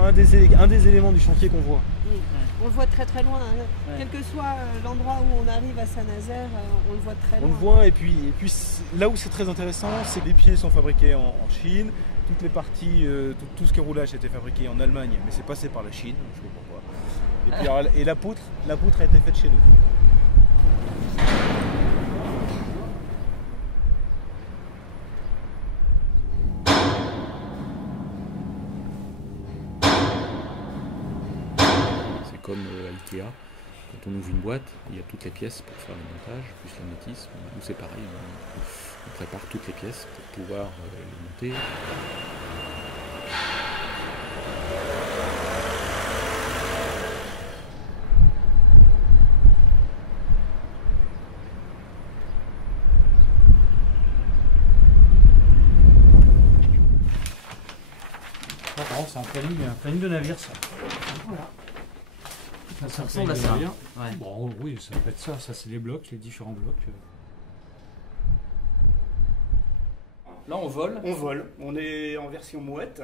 vraiment un des éléments du chantier qu'on voit. On le voit très très loin, hein. Quel que soit l'endroit où on arrive à Saint-Nazaire, on le voit très loin. On le voit, et puis là où c'est très intéressant, c'est que les pieds sont fabriqués en Chine. Toutes les parties, tout ce qui est roulage était fabriqué en Allemagne, mais c'est passé par la Chine, je ne sais pas pourquoi. Et puis alors, la poutre a été faite chez nous. C'est comme Ikea, quand on ouvre une boîte, il y a toutes les pièces pour faire le montage, plus l'hermétisme. Nous c'est pareil, on prépare toutes les pièces pour pouvoir les monter. C'est un planning de navire, ça. Voilà. Ça ressemble à ça. Ouais. Bon, oui, ça peut être ça. Ça, c'est les blocs, les différents blocs. Là, on vole. On vole. On est en version mouette.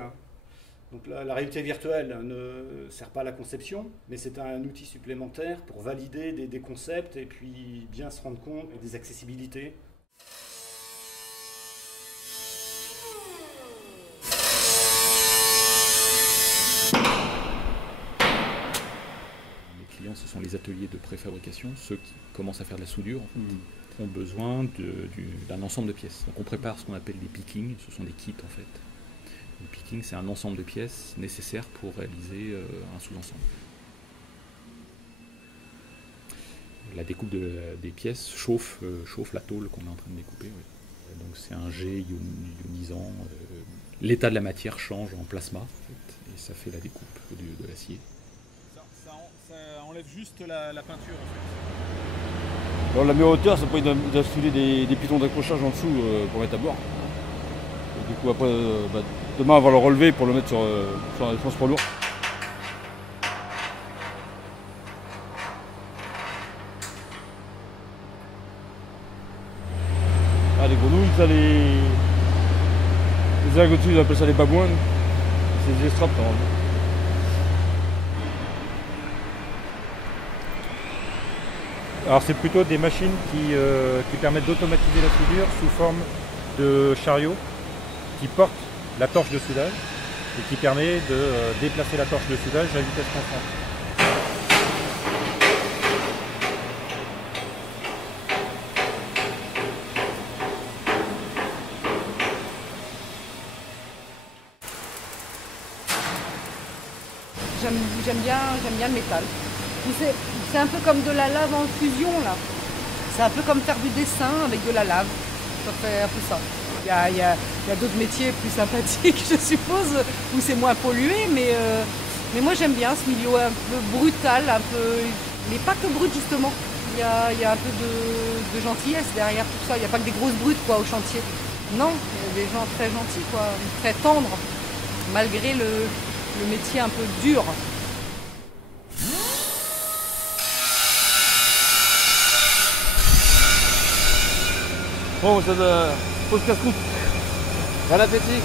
Donc là, la réalité virtuelle ne sert pas à la conception, mais c'est un outil supplémentaire pour valider des concepts et puis bien se rendre compte des accessibilités. Ce sont les ateliers de préfabrication, ceux qui commencent à faire de la soudure en fait, ont besoin d'un ensemble de pièces. Donc on prépare ce qu'on appelle des pickings, ce sont des kits en fait. Le picking, c'est un ensemble de pièces nécessaires pour réaliser un sous-ensemble. La découpe des pièces chauffe la tôle qu'on est en train de découper. Oui. Donc c'est un jet ionisant. L'état de la matière change en plasma en fait, et ça fait la découpe de l'acier. Ça enlève juste la peinture en fait. Alors la meilleure hauteur, ça peut être d'installer des pitons d'accrochage en dessous pour mettre à bord. Et du coup après, demain on va le relever pour le mettre sur un transport lourd. Ah, les grenouilles, ça les algues au-dessus, ils appellent ça les babouins. C'est des estrapes normalement. Alors c'est plutôt des machines qui permettent d'automatiser la soudure sous forme de chariot qui porte la torche de soudage et qui permet de déplacer la torche de soudage à vitesse constante. J'aime bien le métal. C'est un peu comme de la lave en fusion là. C'est un peu comme faire du dessin avec de la lave. Ça fait un peu ça. Il y a d'autres métiers plus sympathiques, je suppose, où c'est moins pollué, mais moi j'aime bien ce milieu un peu brutal, mais pas que brut justement. Il y a un peu de gentillesse derrière tout ça. Il n'y a pas que des grosses brutes quoi au chantier. Non, il y a des gens très gentils quoi, très tendres, malgré le métier un peu dur. Bon, ça pose casse-croûte. Bon appétit.